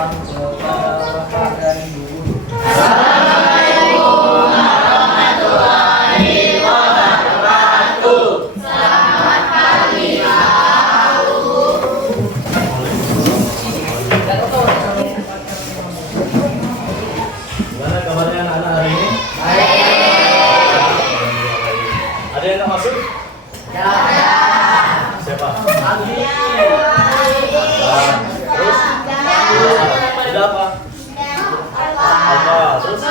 salam kepada Bapak dan Ibu. Gimana kabarnya anak-anak hari ini? Ada yang nggak masuk? Siapa? Terus? Tidak apa? Alfa. Terus?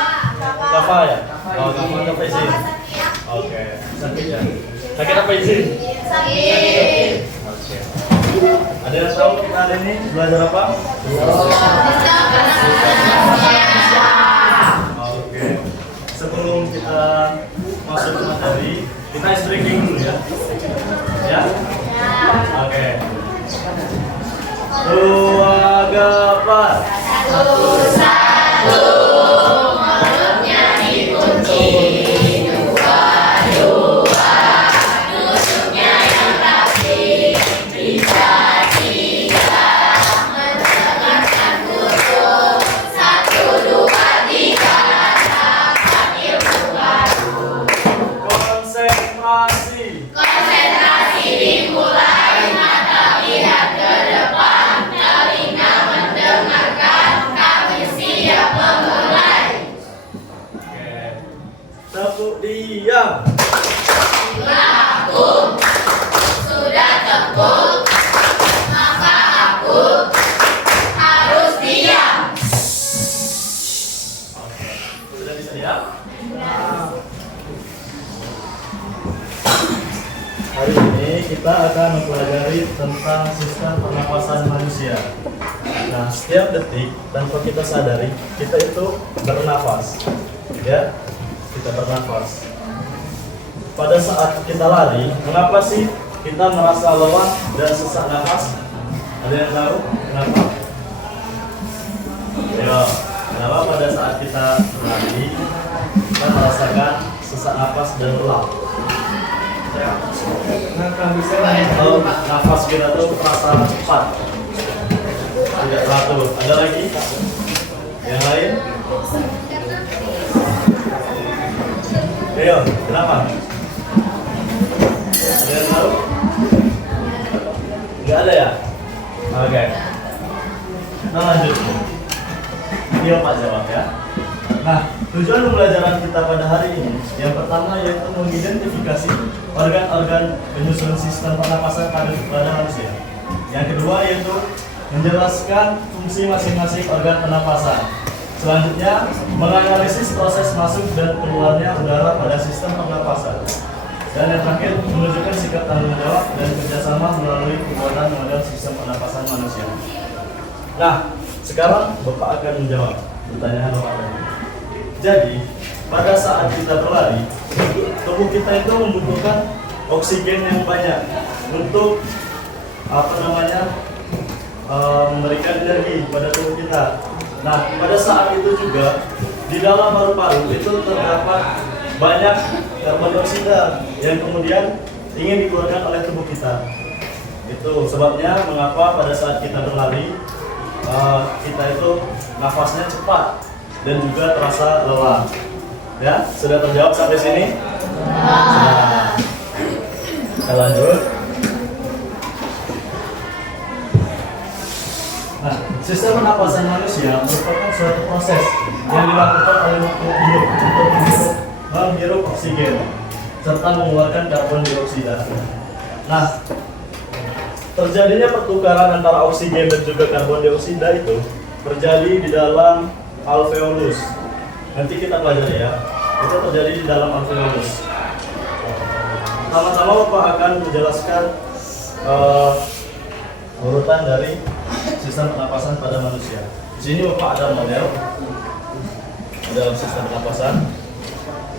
Kafa ya? Oh, Kafa izin. Oke. Sakit ya? Sakit apa izin? Sakit. Oke. Ada yang tahu kita hari ini belajar apa? Oke. Sebelum kita masuk ke materi, kita ice drinking dulu ya. Ya? Oke. Agapar. Konsentrasi. Oke. Tepuk diam. Oke. Sudah bisa diam? Hari ini kita akan mempelajari tentang sistem pernapasan manusia. Nah, setiap detik tanpa kita sadari, kita itu bernafas. Ya, kita bernafas. Pada saat kita lari, mengapa sih kita merasa lelah dan sesak nafas? Ada yang tahu kenapa? Ayo, kenapa pada saat kita lari, kita merasakan sesak nafas dan lelah? Kalau nafas kita tuh terasa cepat, tidak teratur. Ada lagi? Yang lain? Ayo, kenapa? Ada yang tahu? Nggak ada ya? Oke. Nah, lanjut. Ini Pak jawab ya. Nah, tujuan pembelajaran kita pada hari ini yang pertama yaitu mengidentifikasi organ-organ penyusun sistem pernapasan pada manusia. Yang kedua yaitu menjelaskan fungsi masing-masing organ pernapasan. Selanjutnya, menganalisis proses masuk dan keluarnya udara pada sistem pernapasan. Dan yang terakhir, menunjukkan sikap tanggung jawab dan kerjasama melalui pembuatan model sistem pernapasan manusia. Nah, sekarang Bapak akan menjawab pertanyaan Bapak tadi. Jadi, pada saat kita berlari, tubuh kita itu membutuhkan oksigen yang banyak untuk memberikan energi pada tubuh kita. Nah, pada saat itu juga di dalam paru-paru itu terdapat banyak karbon dioksida yang kemudian ingin dikeluarkan oleh tubuh kita. Itu sebabnya mengapa pada saat kita berlari kita itu nafasnya cepat dan juga terasa lelah. Ya, sudah terjawab sampai sini? Nah, kita lanjut. Nah, sistem pernapasan manusia merupakan suatu proses yang dilakukan oleh makhluk hidup untuk menghirup oksigen serta mengeluarkan karbon dioksida. Nah, terjadinya pertukaran antara oksigen dan juga karbon dioksida itu terjadi di dalam alveolus. Nanti kita pelajari ya. Itu terjadi di dalam alveolus. Pertama-tama Bapak akan menjelaskan urutan dari sistem pernapasan pada manusia. Di sini Bapak ada model sistem pernapasan.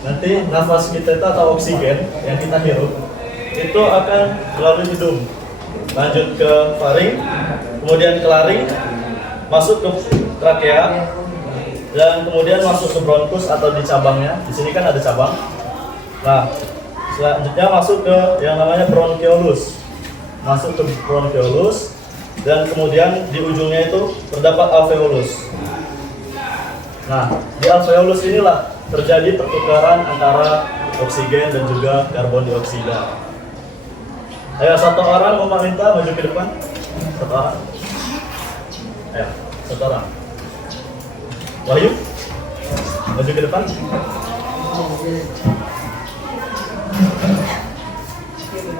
Nanti nafas kita itu atau oksigen yang kita hirup itu akan melalui hidung, lanjut ke faring, kemudian ke laring, masuk ke trakea, dan kemudian masuk ke bronkus atau di cabangnya. Di sini kan ada cabang. Nah, selanjutnya masuk ke yang namanya bronchiolus. Masuk ke bronchiolus, dan kemudian di ujungnya itu terdapat alveolus. Nah, di alveolus inilah terjadi pertukaran antara oksigen dan juga karbon dioksida. Ayo, satu orang mau minta maju ke depan. Satu orang. Ayo, satu orang. Wahyu, maju ke depan.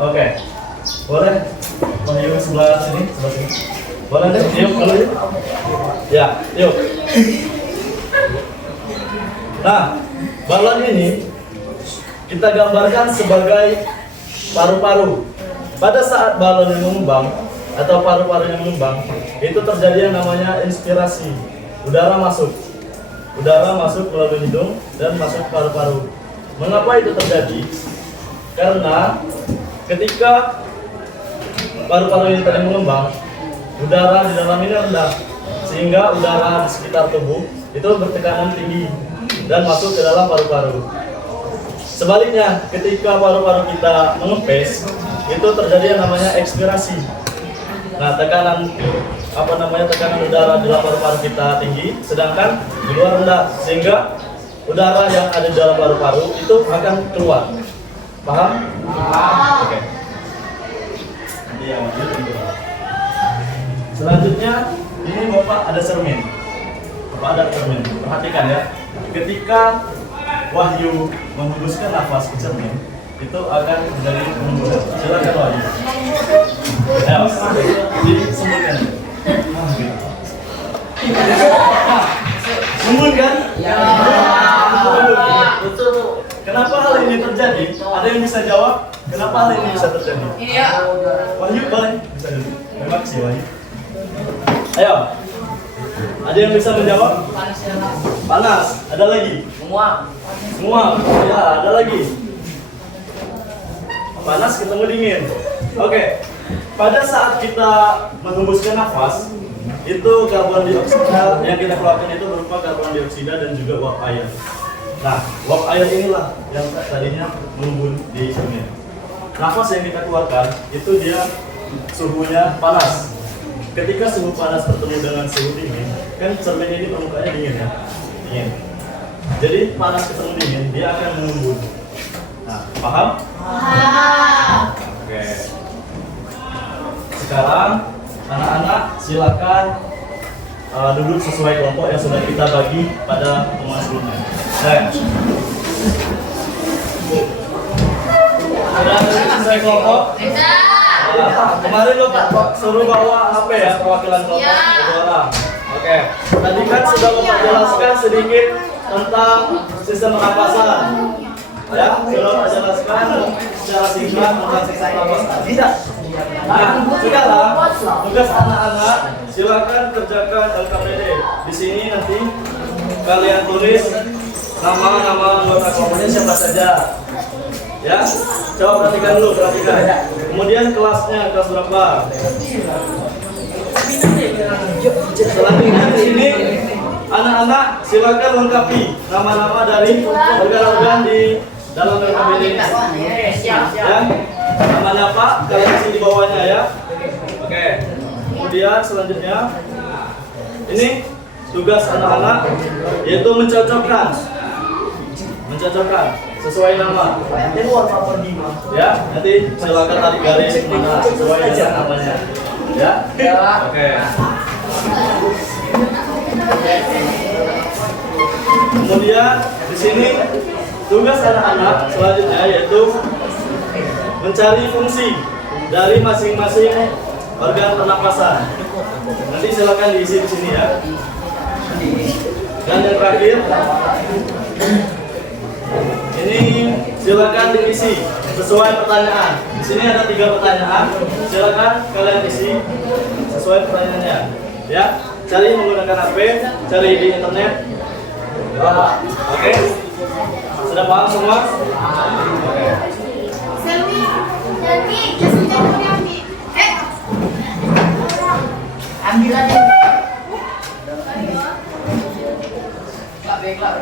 Oke, boleh. Wahyu sebelah sini, sebelah sini. Boleh deh, yuk dulu yuk. Ya, yuk. Nah, balon ini kita gambarkan sebagai paru-paru. Pada saat balon yang mengembang atau paru-paru yang mengembang, itu terjadi yang namanya inspirasi. Udara masuk melalui hidung dan masuk ke paru-paru. Mengapa itu terjadi? Karena ketika paru-paru ini tadi mengembang, udara di dalam ini rendah, sehingga udara di sekitar tubuh itu bertekanan tinggi dan masuk ke dalam paru-paru. Sebaliknya, ketika paru-paru kita mengempes, itu terjadi yang namanya ekspirasi. Nah, tekanan udara di dalam paru-paru kita tinggi, sedangkan di luar rendah, sehingga udara yang ada di dalam paru-paru itu akan keluar. Paham? Oke. Selanjutnya, ini Bapak ada cermin. Bapak ada cermin. Perhatikan ya. Ketika Wahyu menghembuskan nafas ke cermin, itu akan menjadi pengembus. Silakan Wahyu. Ayo, disembunyikan. Sembun kan? Ya. Betul. Kenapa hal ini terjadi? Ada yang bisa jawab? Kenapa hal ini bisa terjadi? Iya. Wahyu boleh? Bisa dulu. Terima kasih Wahyu. Ayo. Ada yang bisa menjawab? Panas. Ada lagi? Mual. Ya, ada lagi. Panas ketemu dingin. Oke. Pada saat kita menghembuskan nafas, itu karbon dioksida yang kita keluarkan itu berupa karbon dioksida dan juga uap air. Nah, uap air inilah yang tadinya mengembun di cermin. Nafas yang kita keluarkan itu dia suhunya panas. Ketika suhu panas bertemu dengan suhu dingin, kan cermin ini permukaannya dingin ya, dingin. Jadi panas ketemu dingin, dia akan mengembun. Nah, paham? Paham. Oke. Sekarang anak-anak silakan duduk sesuai kelompok yang sudah kita bagi pada pertemuan sebelumnya. Sudah duduk sesuai kelompok? Kemarin lo suruh bawa HP ya, perwakilan kelompok dua orang. Oke. Tadi kan sudah Bapak jelaskan sedikit tentang sistem pernapasan. Ya, sudah Bapak jelaskan secara singkat tentang sistem pernapasan. Tidak. Nah, sekarang tugas anak-anak silakan kerjakan LKPD. Di sini nanti kalian tulis nama-nama anggota kelompoknya siapa saja. Ya, coba perhatikan dulu, perhatikan. Kemudian kelasnya, kelas berapa? Selanjutnya di sini anak-anak silakan lengkapi nama-nama dari organ-organ di dalam LKPD ini. Ya, namanya apa? Kalian isi di bawahnya ya. Oke. Kemudian selanjutnya ini tugas anak-anak yaitu mencocokkan sesuai nama. Ya, nanti silakan tarik garis mana sesuai dengan namanya. Ya. Oke. Kemudian di sini tugas anak-anak selanjutnya yaitu mencari fungsi dari masing-masing organ pernapasan. Nanti silakan diisi di sini ya. Dan yang terakhir ini silakan diisi sesuai pertanyaan. Di sini ada 3 pertanyaan. Silakan kalian isi sesuai pertanyaannya. Ya, cari menggunakan HP, cari di internet. Oke. Sudah paham semua? Oke. Selvi, jasnya mau diambil. Ambil aja. Baiklah.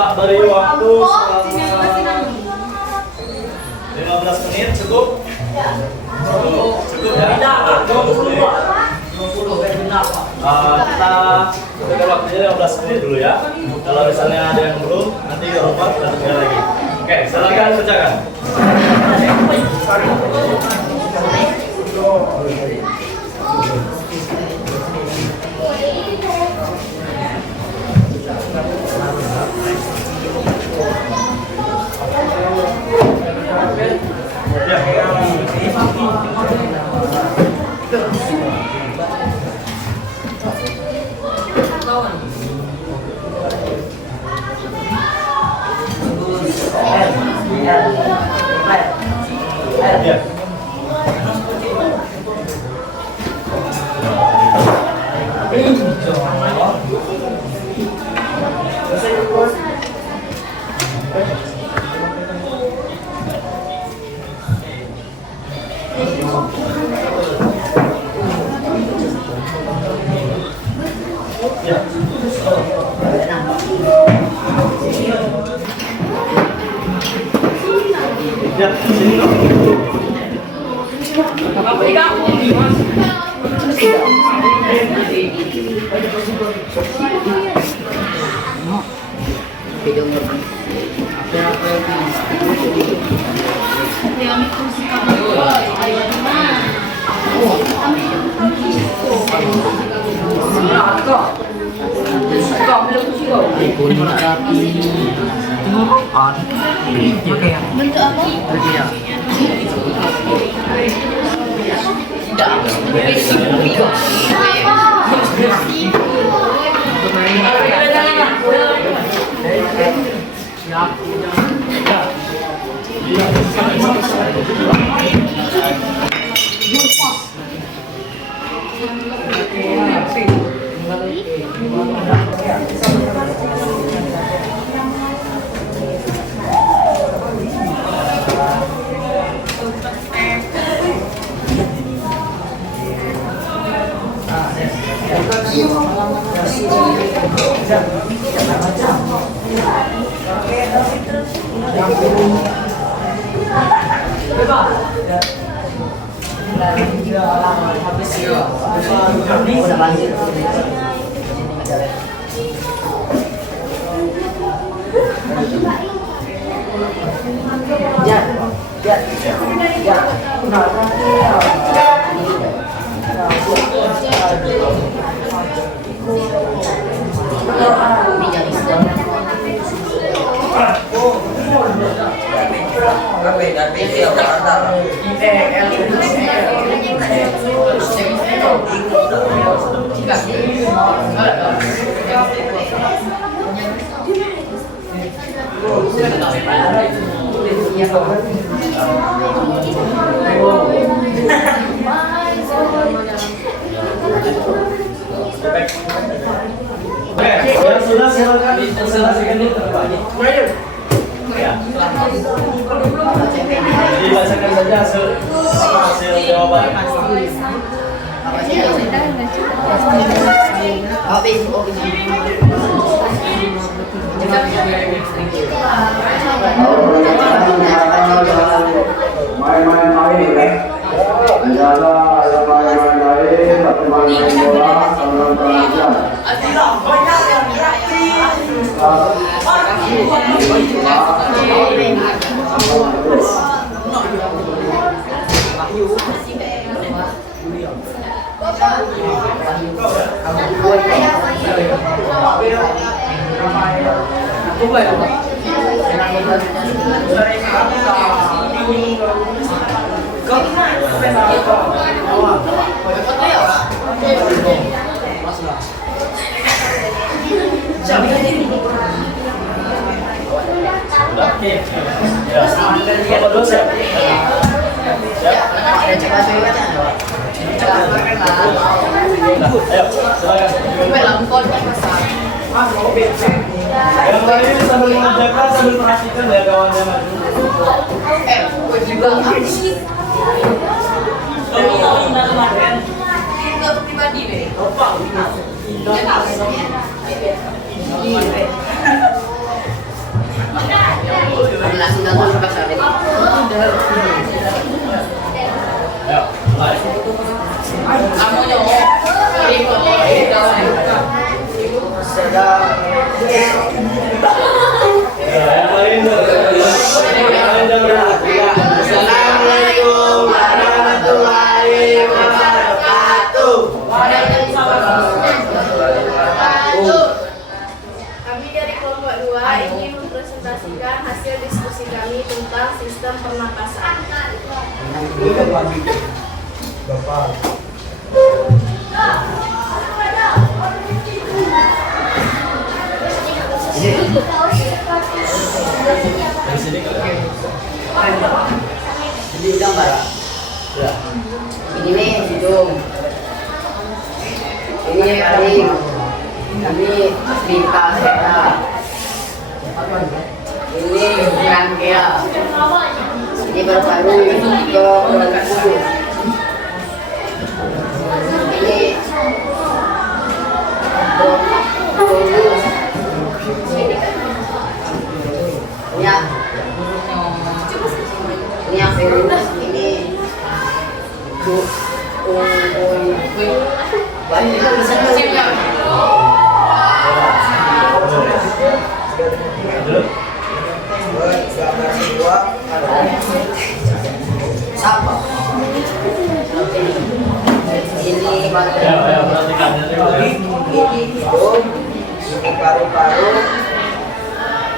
Bapak beri waktu selama 15 menit cukup? Cukup ya? Kita berikan waktunya 15 menit dulu ya. Kalau misalnya ada yang belum, nanti lupa kita kerja lagi. Oke, silakan kerjakan. Ya. Ya, sini dong. Bentuk apa? Oke, yang sudah silakan dipresentasikan di tempat. Ya. Dibacakan saja hasil jawaban. Main-main adalah main-main tapi main bola dalam perangkat. Bapak dulu siap? Siap? Ayo, silakan. Yang lain sambil mengerjakan, sambil perhatikan ya kawannya maju. langsung datang ke pasar ini. Ayo, mulai. Kamu nyok. Yang lain Assalamualaikum warahmatullahi wabarakatuh. Kami dari kelompok 2 ingin mempresentasikan hasil diskusi kami tentang sistem pernapasan. Bapak. Jadi gambar. Ya. Ini nih hidung. Ini taring. Ini pinta seta. Ini rangkea. Ini baru-baru ke kudu. Ini tunggu. Ini yang virus ini Gambar kedua siapa? Ini Ayo, perhatikan dari ini hidung, ini paru-paru,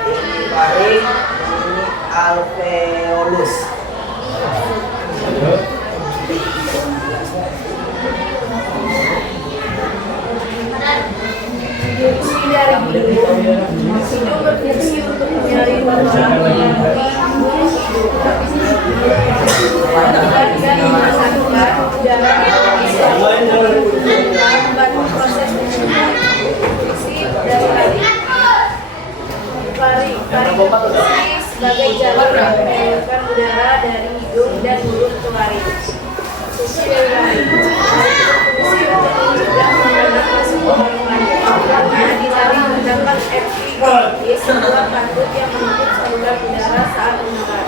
ini paring, ini alveolus. Fungsi dari hidung berfungsi untuk menyaring kotoran melalui hidung. Dan memasukkan udara bisa membantu proses fungsi dari paring berfungsi sebagai jalur yang mengalirkan udara dari hidung dan mulut ke laring. Fungsi dari laring berfungsi untuk mencegah makanan masuk ke paru-paru karena di laring terdapat epiglottis, sebuah kantut yang menutup saluran udara saat menyebar.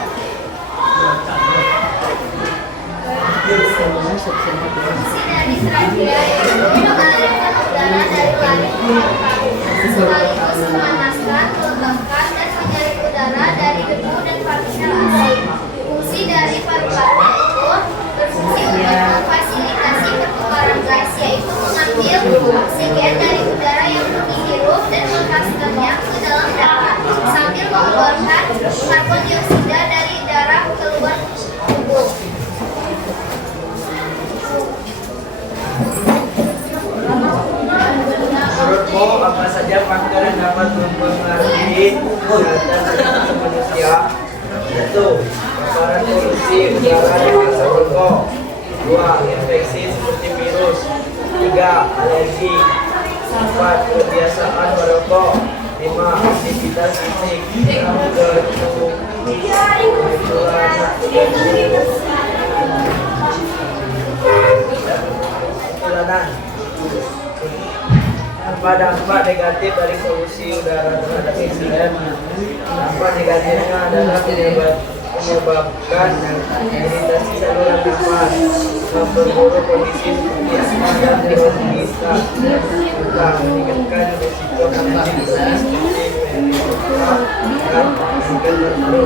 Fungsi dari trakea yaitu mengalirkan udara dari laring ke paru-paru, sekaligus memanaskan, melembabkan, dan menyaring udara dari debu dan partikel asing. Fungsi dari paru-paru itu berfungsi untuk memfasilitasi pertukaran gas, yaitu mengambil oksigen dari udara yang dihirup dan menghasilkannya ke dalam darah, sambil mengeluarkan karbon dioksida dari darah keluar tubuh. Menurutmu apa saja faktor yang dapat mempengaruhi kesehatan manusia? Satu, paparan polusi udara dengan asap rokok. 2, infeksi seperti virus. 3, alergi. 4, kebiasaan merokok. 5, aktivitas fisik. 6, perjalanan. Apa dampak negatif dari polusi udara terhadap iklim? Dampak negatifnya adalah menyebabkan iritasi saluran nafas, memperburuk kondisi seperti asma dan pneumonia, serta meningkatkan risiko penyakit seperti pneumonia dan kanker paru.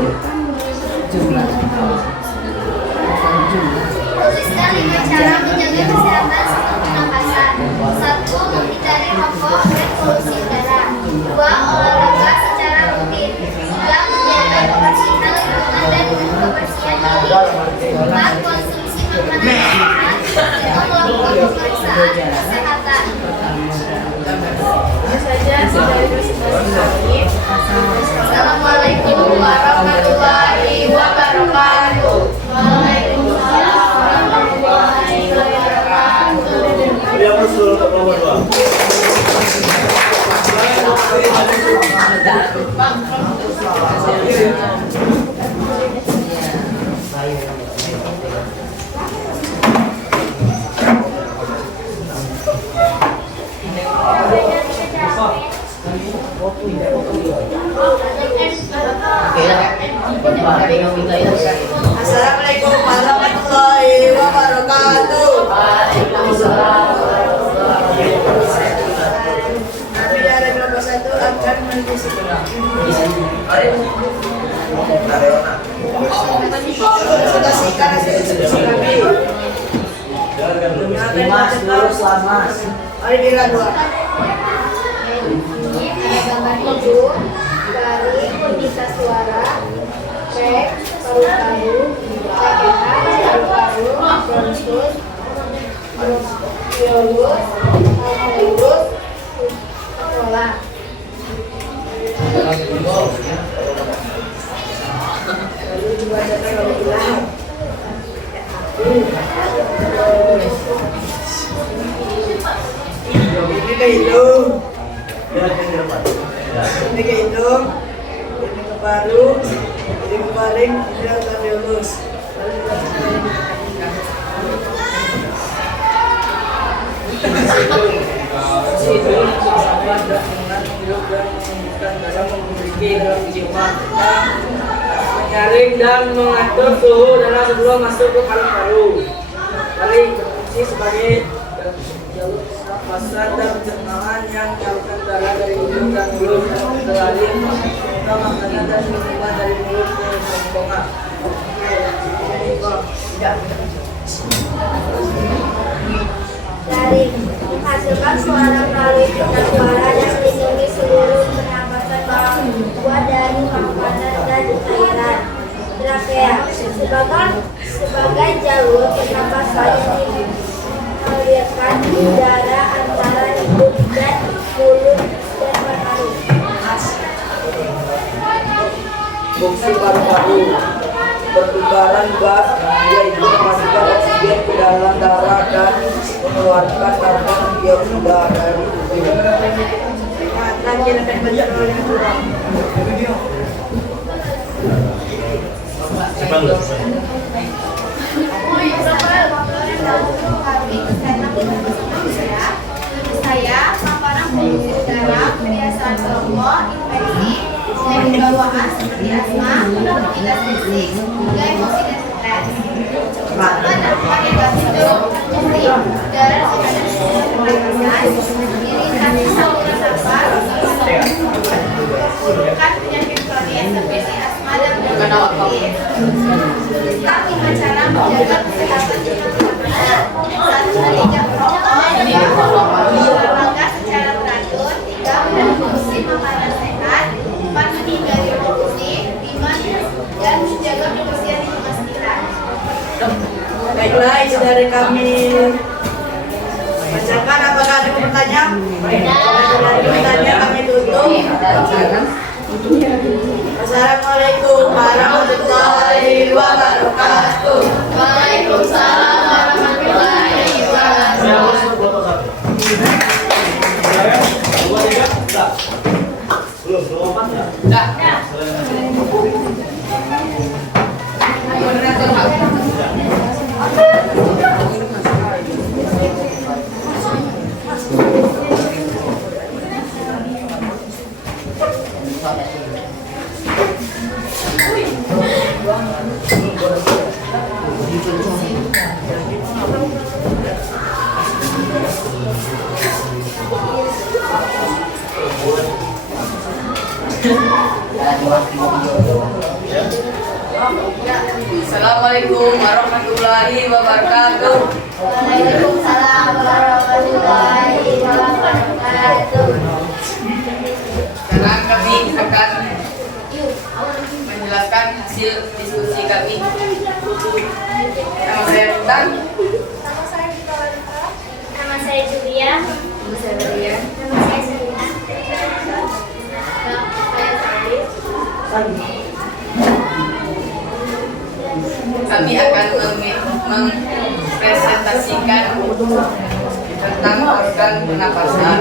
Tuliskan 5 cara menjaga kesehatan sistem pernapasan. 1. Menghindari rokok dan polusi udara. 2. Olahraga secara rutin. 3. Menjaga kebersihan lingkungan dan kebersihan diri. 4. Konsumsi makanan sehat. 5. Melakukan pemeriksaan kesehatan. Itu saja hasil dari presentasi kami. Assalamualaikum warahmatullahi wabarakatuh. Waalaikumsalam warahmatullahi wabarakatuh. Beri aplaus dulu untuk nomor 2. Assalamualaikum warahmatullahi wabarakatuh. Kami dari kelompok 1 akan mendiskusikan hasil diskusi kami. Mas, lurus lah mas. Mari kita doa. Ada gambar hijau dari kondisi suara, rek, paru-paru, leketan, paru-paru, bronkus, biolus, alveolus, kepala. Lalu dibacakan oleh Ilham. Ini ke hidung, ini ke hidung, ini ke paru, ini ke paling, ini alveolus. Lalu dibacakan oleh Itu sama dengan hidup dan menumbuhkan dalam memiliki dalam jiwa kita menyaring dan mengatur suhu darah sebelum masuk ke paru-paru. Paling berfungsi sebagai jalur pernapasan dan pencernaan yang menyalurkan darah dari hidung dan mulut ke laring serta makanan dan minuman dari mulut ke kerongkongan. Dari menghasilkan suara melalui pita suara dan melindungi seluruh pernapasan bawah dari makanan dan cairan. Trakea sebagai jalur pernapasan yang mengalirkan udara antara hidung dan mulut dan paru-paru. Fungsi paru-paru pertukaran gas, yaitu memasukkan oksigen ke dalam darah dan mengeluarkan karbon dioksida dari tubuh. Terakhir akan dibacakan oleh Ilham. Saya, paparan polusi udara, kebiasaan perokok, infeksi, penyakit bawaan seperti asma, aktivitas fisik, hingga emosi dan stres. Pakai gas hidung, nyeri, udara pernapasan, iritasi saluran nafas, bukan penyakit kronis seperti asma dan bronkitis. Tentang 5 cara menjaga kesehatan dengan benar. 1. Meningkat merokok, 2. Olahraga secara teratur, 3. Mengkonsumsi makanan sehat, 4. Menghindari polusi, 5. Dan menjaga kebersihan lingkungan sekitar. Baiklah, itu dari kami bacakan. Apakah ada pertanyaan? Dari pertanyaan kami tutup. Assalamualaikum warahmatullahi wabarakatuh. Waalaikumsalam warahmatullahi wabarakatuh. Assalamualaikum warahmatullahi wabarakatuh. Waalaikumsalam warahmatullahi wabarakatuh. Sekarang kami akan menjelaskan hasil diskusi kami. Nama saya Bintang. Nama saya Vika. Nama saya Julia. Nama saya Maria. Nama saya Selina. Saya Salih. Kami akan mempresentasikan tentang organ pernapasan.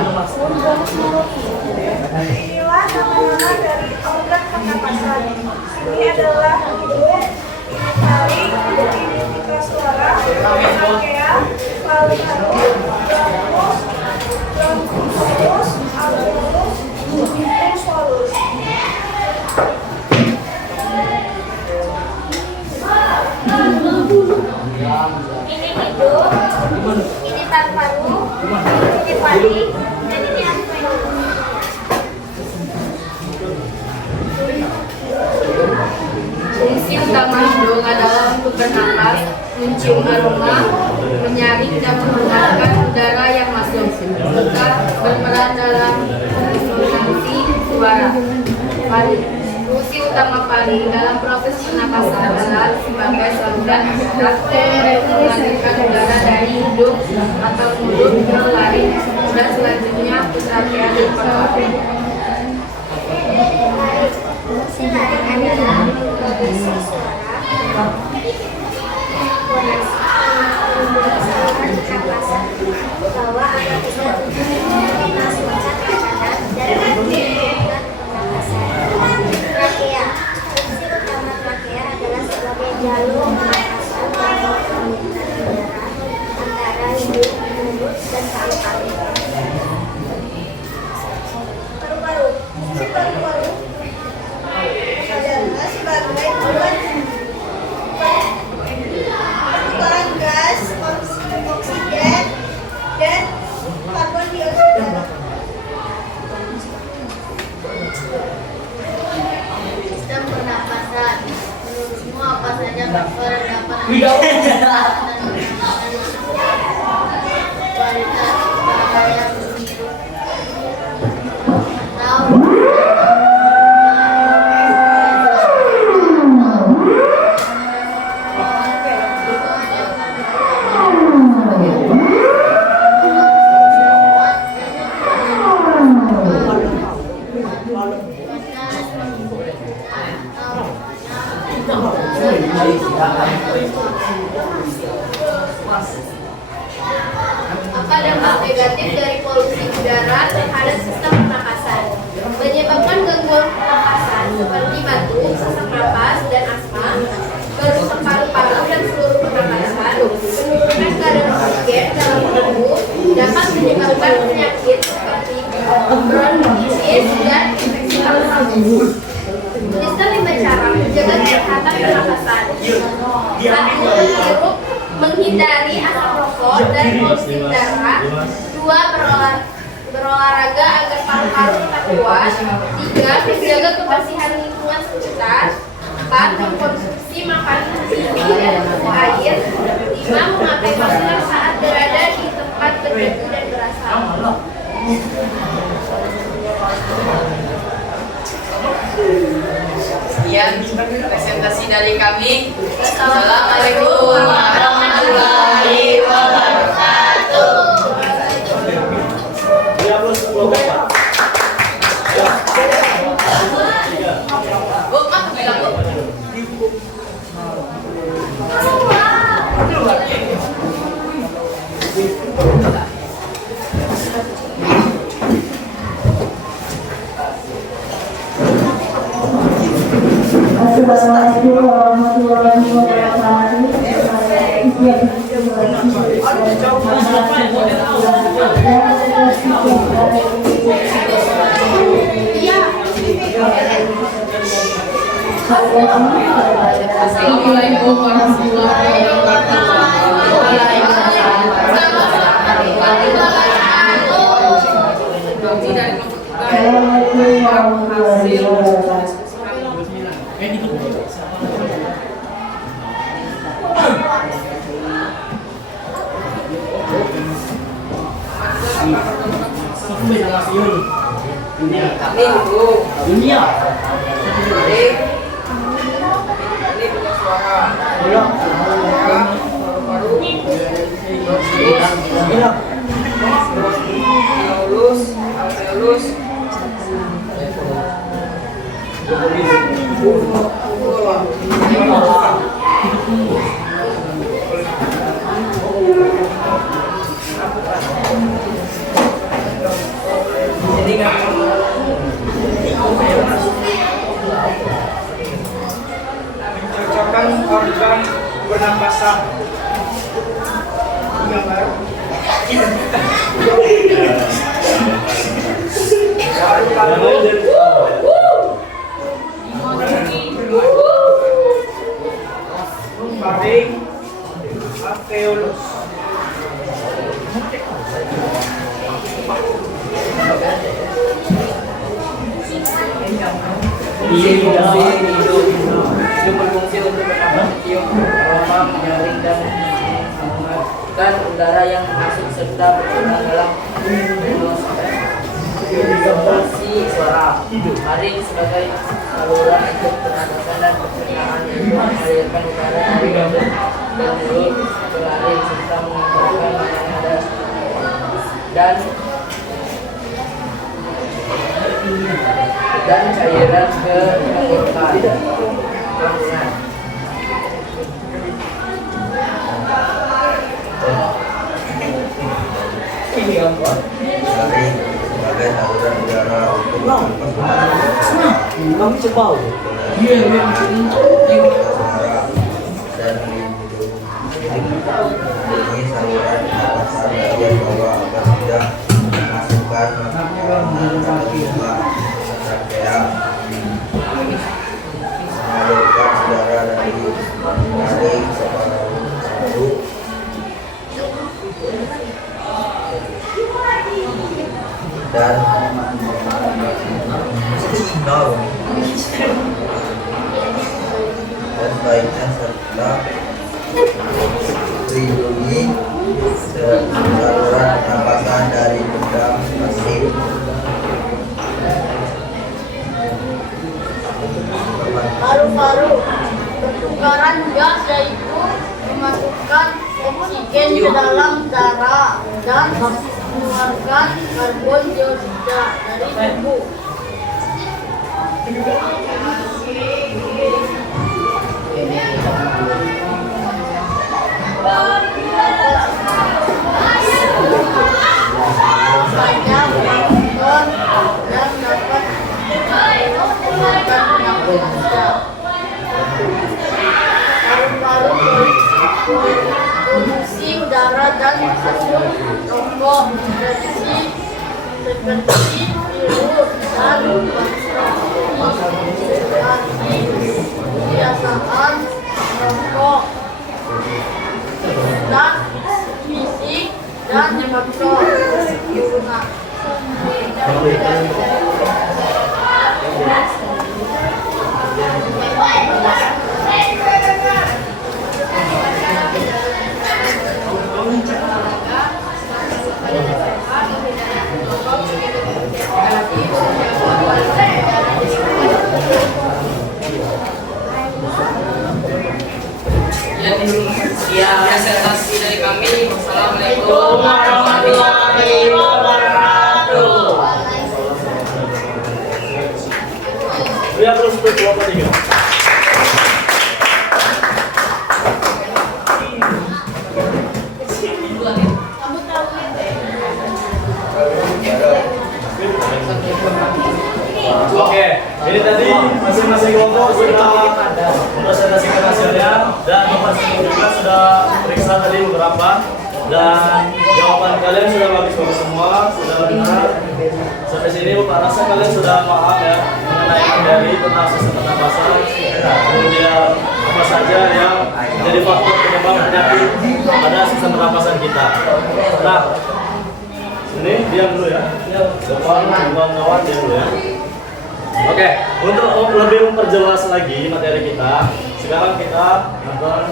Inilah nama-nama dari organ pernapasan. Ini adalah hidung, taring, ini pita suara, trakea, paru-paru, bronkus, alveolus, paling dan ini alveolus. Fungsi utama hidung adalah untuk bernapas, mencium aroma, menyaring dan mengeluarkan udara yang masuk, serta berperan dalam konsonansi suara. Paling. Fungsi utama paling dalam proses pernapasan adalah sebagai saluran udara untuk mengalirkan udara dari hidung atau mulut ke laring dan selanjutnya ke trachea dan paru-paru. Fungsi lain adalah memproduksi suara, saluran pernapasan bawah agar bisa memasukkan makanan dan menghidupkan pernapasan. Trakea. Fungsi utama trakea adalah sebagai jalur pernapasan yang menghubungkan udara antara hidung, mulut, dan paru-paru. Paru-paru. Fungsi paru-paru adalah sebagai pertukaran gas, oksigen, dan karbon dioksida. Sistem pernapasan. Menurutmu apa saja faktor yang dapat menyebabkan kualitas udara yang buruk? Tahu. Apa dampak negatif dari polusi udara terhadap sistem pernapasan? Menyebabkan gangguan pernapasan seperti batuk, sesak napas, dan asma, kerusakan paru-paru dan seluruh pernapasan, penurunan kadar oksigen dalam tubuh, dapat menyebabkan penyakit seperti bronkitis dan infeksi paru-paru. Tuliskan 5 cara menjaga kesehatan pernapasan. 1. Menghirup, menghindari asap rokok dan polusi udara. 2. Berolahraga agar paru-paru tetap kuat. 3. Menjaga kebersihan lingkungan sekitar. 4. Mengkonsumsi makanan gizi dan cukup air. 5. Memakai masker saat berada di tempat berdebu dan berasap. Sekian presentasi dari kami. Assalamualaikum warahmatullahi wabarakatuh. Bu, apa bilang bu? Assalamualaikum warahmatullahi wabarakatuh. Assalamualaikum warahmatullahi Dunia. Ini punya suara. Paru-paru. Alveolus. Mencocokkan organ pernapasan. Gambar. Paring, alveolus. Hidung berfungsi untuk menahan, mencium aroma, menyaring dan menghangatkan udara yang masuk serta berguna dalam fungsi suara. Faring sebagai saluran untuk pernapasan dan pencernaan mengalirkan udara dari hidung dan mulut ke laring serta mengeluarkan nada dan cairan ke tenggorokan. Ini gambar. Faring sebagai saluran udara untuk Kamu coba. suara dan hidung. Ini saluran pernapasan bagian bawah agar tidak memasukkan makanan ke lubang trakea, mengalirkan udara dari laring ke paru-paru dan sebaiknya serta melindungi saluran pernapasan dari benda mesin. Paru-paru pertukaran gas yaitu memasukkan oksigen ke dalam darah dan mengeluarkan karbon dioksida dari tubuh. Banyak faktor yang dapat menyebabkan penyakit ginjal. Paru-paru produksi udara dan menghasilkan rokok seperti virus dan bakteri kebiasaan rokok, zat fisik dan faktor lingkungan. Sekian presentasi dari kami. Wassalamualaikum warahmatullahi wabarakatuh. Lihat terus berdua tiga. Oke, ini tadi masing-masing kelompok sudah mempresentasikan hasilnya dan Bapak juga sudah periksa tadi beberapa dan jawaban kalian sudah bagus-bagus semua, sudah benar. Sampai sini Bapak rasa kalian sudah paham ya mengenai dari tentang sistem pernapasan, kemudian apa saja yang menjadi faktor penyebab penyakit pada sistem pernapasan kita. Nah, ini diam dulu ya. Kawan-kawan diam dulu ya. Oke, untuk lebih memperjelas lagi materi kita, sekarang kita nonton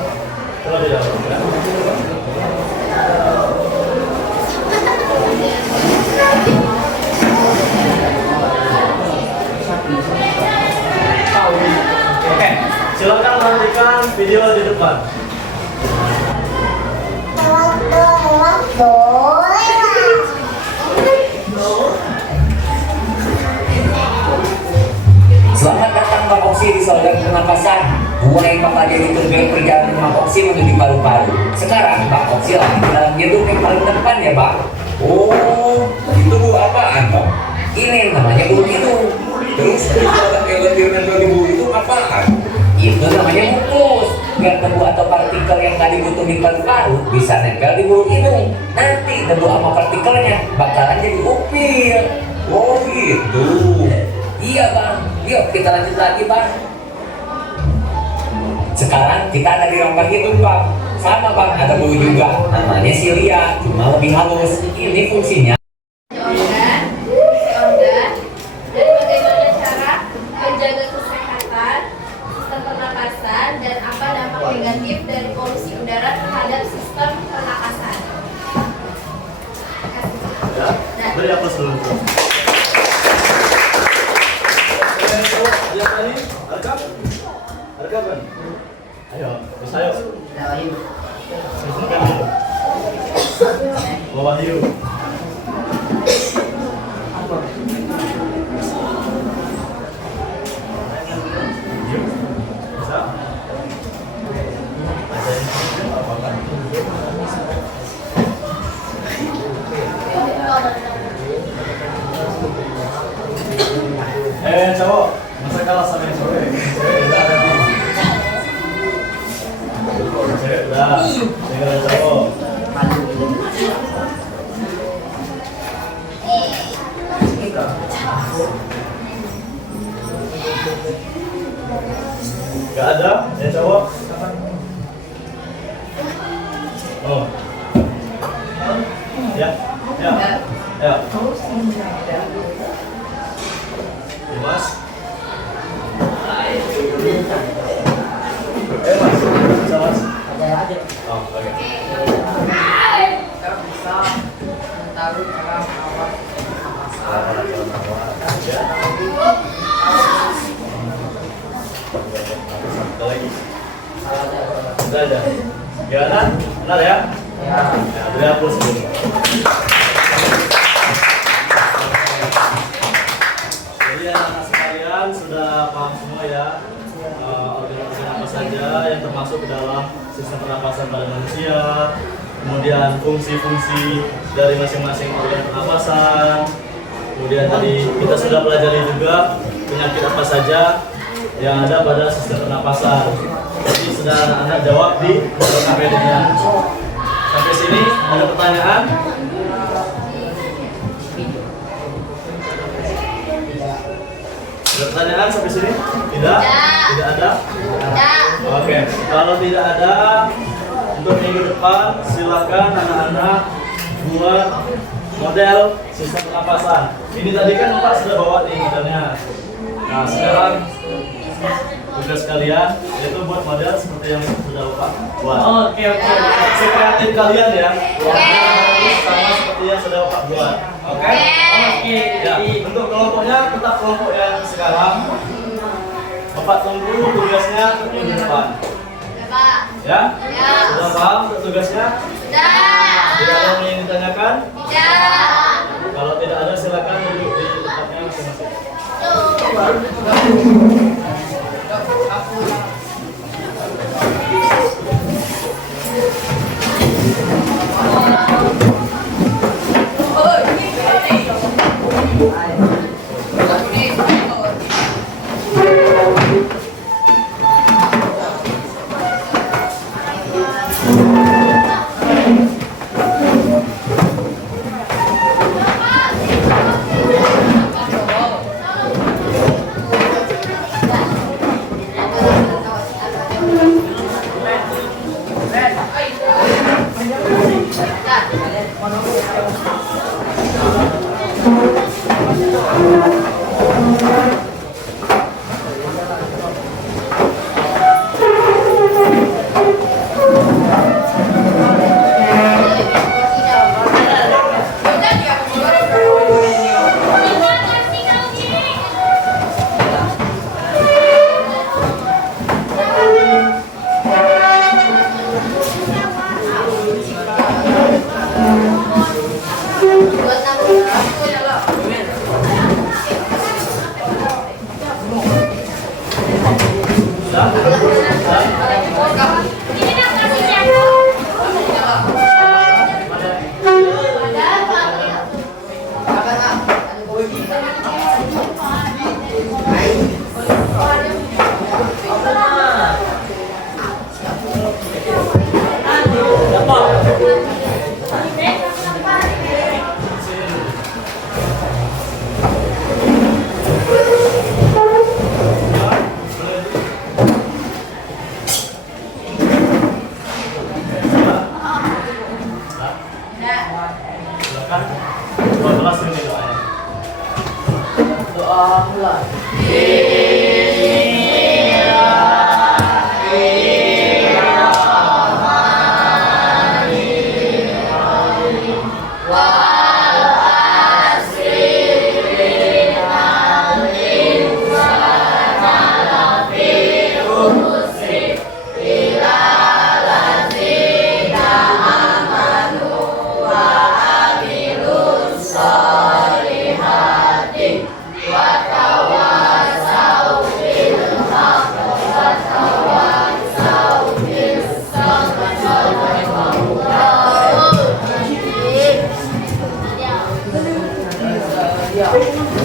terlebih dahulu ya. Oke, silakan perhatikan video di depan. Selamat datang Pak Oksi di saluran pernapasan. Mulai mempelajari tujuan perjalanan Pak Oksi menuju paru-paru. Sekarang Pak Oksi lagi di dalam gedung yang paling depan ya Pak. Oh, itu apaan Pak? Ini namanya bulu hidung. Terus yang lebih dari bulu itu apaan? Itu namanya mukus. Biar debu atau partikel yang tadi butuh di paru-paru bisa nempel di bulu hidung. Nanti debu sama partikelnya bakalan jadi upil. Oh gitu. Iya Bang. Yuk kita lanjut lagi Bang. Sekarang kita ada di rongga hidung Bang. Sama Bang, ada bulu juga. Namanya silia, cuma lebih halus. Ini fungsinya. Dan bagaimana cara menjaga kesehatan Bisa? Cowok, masa kalah sama yang sore? Udah, tinggal cowok. Gak ada, ya cowok. Oh. Ya, ya, ya. Mas. Mas, bisa mas? Oh, oke. Kita bisa menaruh dalam awal Ya. Ada lagi. Sudah ada. Gimana? Benar ya? Ya. Beri aplaus dulu. Jadi anak-anak sekalian sudah paham semua ya organ-organ apa saja yang termasuk ke dalam sistem pernapasan pada manusia, kemudian fungsi-fungsi dari masing-masing organ pernapasan. Kemudian tadi kita sudah pelajari juga penyakit apa saja yang ada pada sistem pernapasan. Jadi sudah anak-anak jawab di KPD-nya. Sampai sini ada pertanyaan? Ada pertanyaan sampai sini? Tidak? Tidak ada? Oke. Kalau tidak ada, untuk minggu depan silakan anak-anak buat model sistem pernapasan. Ini tadi kan Pak sudah bawa nih modelnya. Nah sekarang tugas kalian yaitu buat model seperti yang sudah Bapak buat. Oke. Sekreatif kalian ya. Sama seperti yang sudah Bapak buat. Oke. Ya. Untuk kelompoknya tetap kelompok yang sekarang. Bapak tunggu tugasnya minggu depan. Ya? Sudah paham untuk tugasnya? Tidak ada yang ingin ditanyakan? Kalau tidak ada silakan duduk di tempatnya masing-masing. Ya.